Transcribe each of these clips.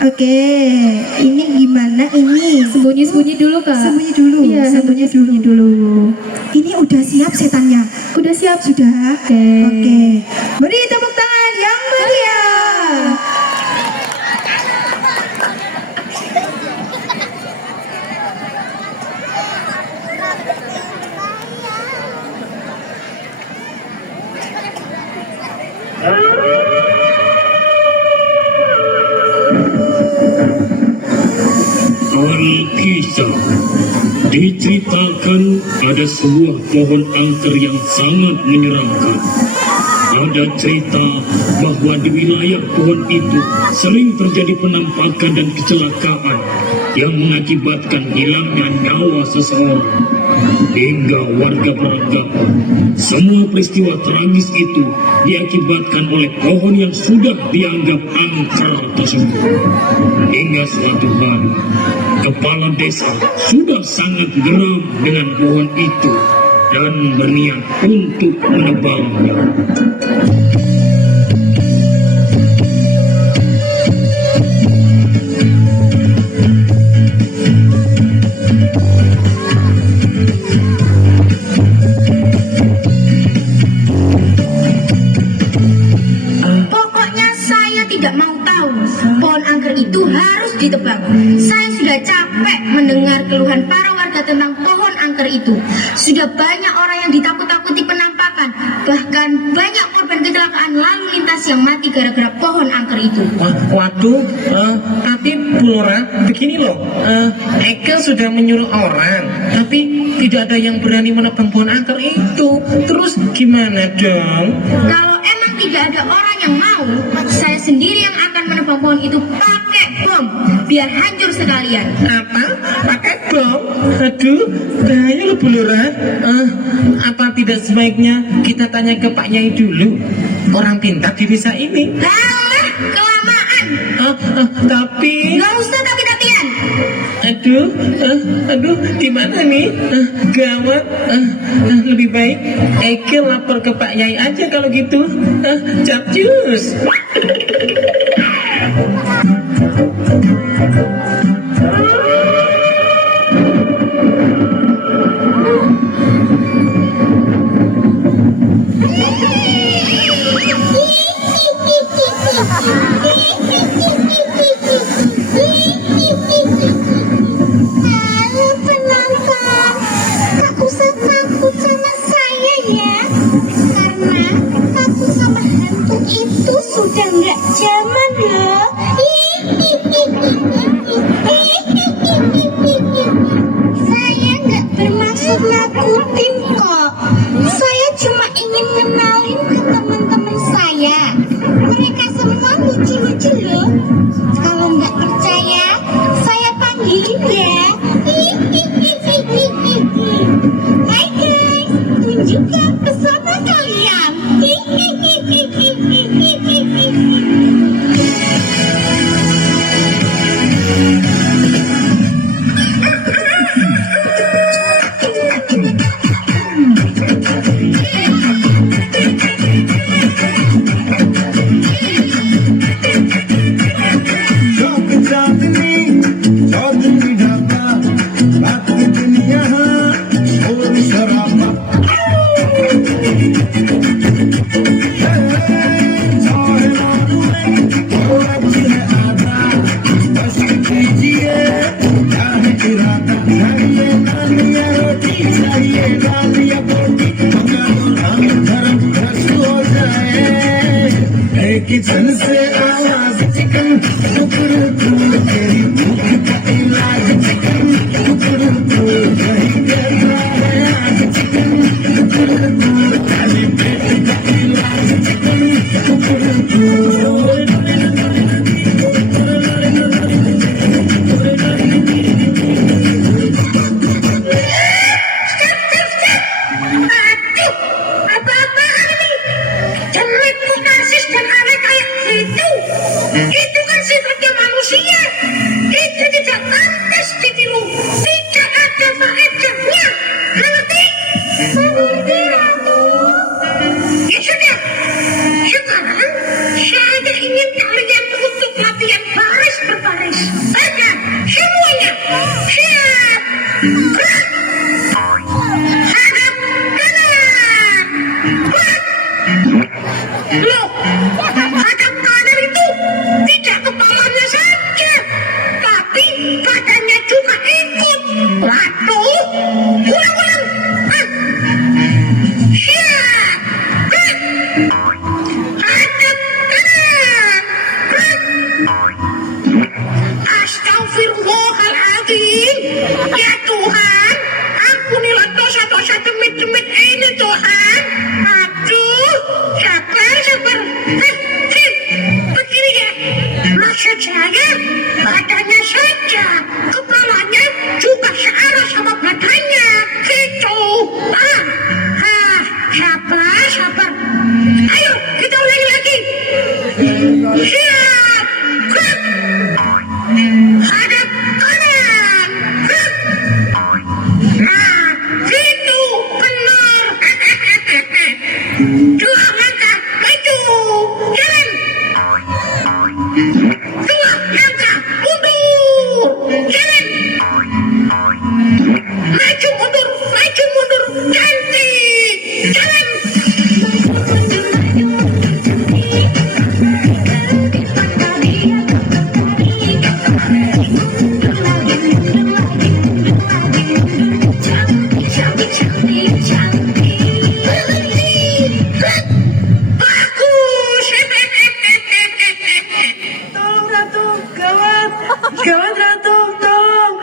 Oke, ini gimana ini? Sembunyi-sembunyi dulu, Kak. Sembunyi dulu. Iya, sembunyi dulu. Ini udah siap setannya? Udah siap. Sudah. Oke. Oke. Beri tepuk tangan yang meriah. Alkisah diceritakan ada sebuah pohon angker yang sangat menyeramkan. Ada cerita bahwa di wilayah pohon itu sering terjadi penampakan dan kecelakaan yang mengakibatkan hilangnya nyawa seseorang. Hingga warga beranggapan semua peristiwa tragis itu diakibatkan oleh pohon yang sudah dianggap angker tersebut. Hingga suatu hari, kepala desa sudah sangat geram dengan pohon itu dan berniat untuk menebangnya. Pokoknya saya tidak mau tahu. Pohon angker itu harus ditebang. Saya sudah capek mendengar keluhan para warga tentang pohon angker itu. Sudah banyak orang yang ditakut-takuti penampakan. Bahkan banyak korban kecelakaan lalu lintas yang mati gara-gara pohon angker itu. Waduh, tapi Bu Lora, begini loh, Eke sudah menyuruh orang, tapi tidak ada yang berani menebang pohon angker itu. Terus gimana dong? Kalau emang tidak ada orang yang mau, saya sendiri yang akan menebang pohon itu pakai bom, biar hancur sekalian. Apa? Pakai bom? Aduh, bahaya loh Bu Lora. Apa tidak sebaiknya kita tanya ke Pak Yai dulu? Orang pintar di desa ini. Halah, kelamaan. Tapi... Gak usah tapi-tapian. Aduh, gimana nih? Gawat. Lebih baik Eke lapor ke Pak Yai aja kalau gitu. Capcus. Halo penonton, tak usah takut sama saya ya, karena takut sama hantu itu sudah nggak zaman loh. Saya nggak bermaksud nakutin kok. Saya cuma ingin kenalin ke teman-teman saya. Mereka semua lucu-lucu loh. Kalau nggak percaya, saya panggilin ya. Hai guys, tunjukkan pesona kalian. Kitchen से आवाज चिकन टुकड़ टुकड़ तेरी भूख का इलाज चिकन टुकड़ टुकड़ वही करता है आज चिकन टुकड़ टुकड़ खाली पेट का इलाज चिकन टुकड़ टुकड़ Itu kan sifatnya manusia. Itu tidak pantas ditiru. Tidak ada faedahnya. Mengerti? Mengerti, Ratu. Maksud saya, badannya saja, kepalanya juga searah sama badannya. Gitu. Sabar. Ayo, kita ulangi lagi. Siap. Gerak. Hadap kanan. Gerak. Nah, gitu. Benar. Dua langkah maju. Jalan. Dua langkah mundur. Jalan. Maju mundur. Cantik. Jalan. Bagus. Tolong Ratu, gawat. Gawat Ratu, tolong.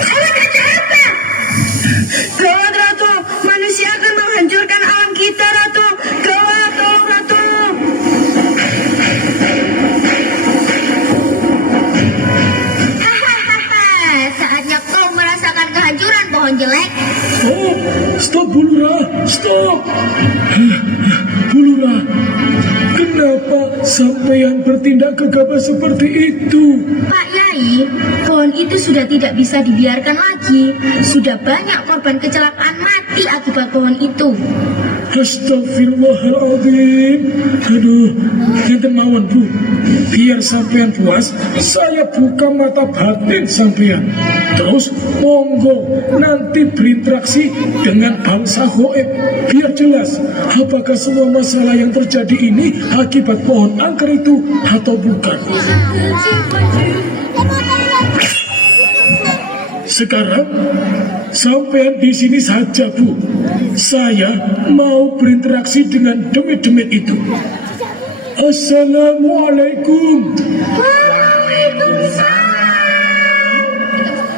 Kalian kerja apa? Gawat Ratu, manusia akan menghancurkan alam kita Ratu. Gawat, tolong Ratu. Hahaha, saatnya kau merasakan kehancuran pohon jelek. Stop Bulura, stop. Bulura, kenapa sampean bertindak gegabah seperti itu? Pak Yai, pohon itu sudah tidak bisa dibiarkan lagi. Sudah banyak korban kecelakaan mati akibat pohon itu. Astagfirullahaladzim. Aduh, enten mawon Bu. Biar sampean puas, saya buka mata batin sampean. Terus monggo nanti berinteraksi dengan bangsa goib. Biar jelas apakah semua masalah yang terjadi ini akibat pohon angker itu atau bukan. Sekarang sampean di sini saja Bu. Saya mau berinteraksi dengan demit-demit itu. Assalamualaikum.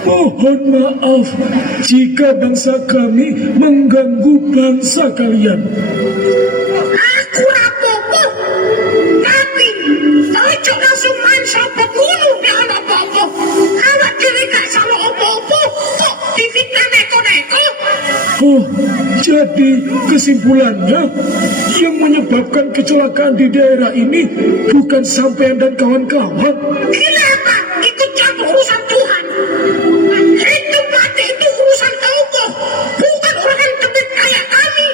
Mohon maaf jika bangsa kami mengganggu bangsa kalian. Aku rapopo. Tapi, ojo langsung main sampai bunuh dia apa-apa. Awak diri gak salah apa-apa. Kok difitnah neko-neko? Oh, jadi kesimpulannya yang menyebabkan kecelakaan di daerah ini bukan sampean dan kawan-kawan. Kenapa ikut campur urusan Tuhan? Hidup mati itu urusan Allah, bukan urusan demit kayak kami.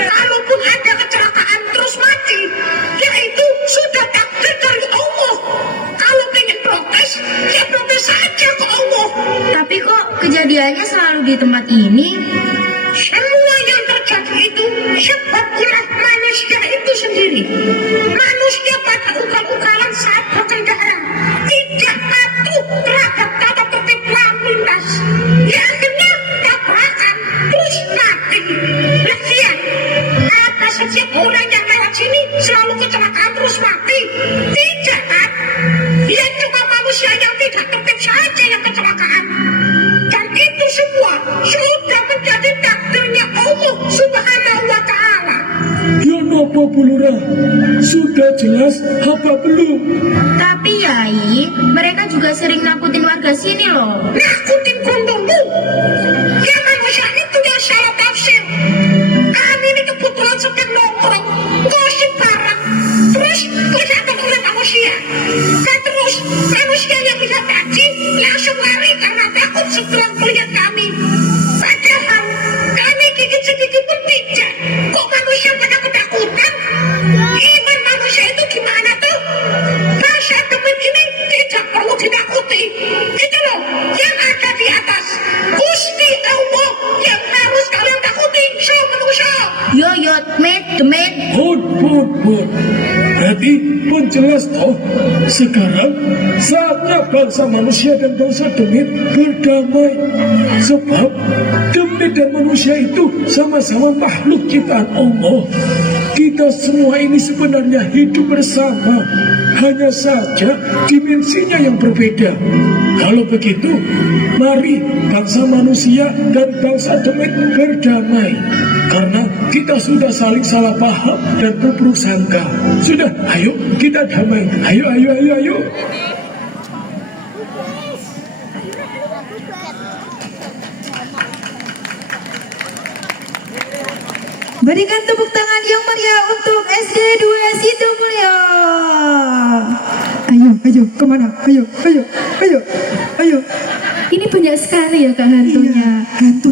Kalaupun ada kecelakaan terus mati, ya itu sudah takdir dari Allah. Kalau pengen protes, ya protes saja ke Allah. Tapi kok kejadiannya selalu di tempat ini? Semua yang terjadi itu sebab ulah manusia itu sendiri. Manusia pada ugal-ugalan saat berkendara, tidak patuh terhadap tata tertib lalu lintas. Ya akhirnya tabrakan terus mati. Lagian, apa setiap orang yang lewat sini selalu kecelakaan terus mati? Tidak kan? Ya cuma manusia yang tidak tertib saja yang kecelakaan. Dan itu semua sudah menjadi takdirnya Allah Subhanahu wa Ta'ala. Ya napa Bulura? Sudah jelas apa belum? Tapi Yai, mereka juga sering nakutin warga sini loh. Nakutin kondongmu. Ya manusia itu yang salah tafsir. Kami ini kebetulan sedang nongkrong, gosip bareng. Terus kelihatan oleh manusia. Dan terus manusia yang bisa kaji langsung lari karena takut setelah melihat kami. Padahal kami gigit sedikit pun tidak. Kok manusia pada ketakutan? Iman manusia itu gimana tuh? Masa demit ini tidak perlu ditakuti. Itu loh yang ada di atas. Gusti Allah yang harus kalian takuti. So manusia. Yo, demit. Pun. Berarti pun jelas toh. Sekarang saatnya bangsa manusia dan bangsa demit berdamai. Sebab demit dan manusia itu sama-sama makhluk ciptaan Allah. kita semua ini sebenarnya hidup bersama. Hanya saja dimensinya yang berbeda. Kalau begitu, mari bangsa manusia dan bangsa demit berdamai. Karena kita sudah saling salah paham dan berburuk sangka. Sudah, ayo kita damai. Ayo, ayo, ayo, ayo. Berikan tepuk tangan yang meriah untuk SD 2 Situmulyo. Ayo, kemana? Ayo. Ini banyak sekali ya Kak hantunya. Iya, hantu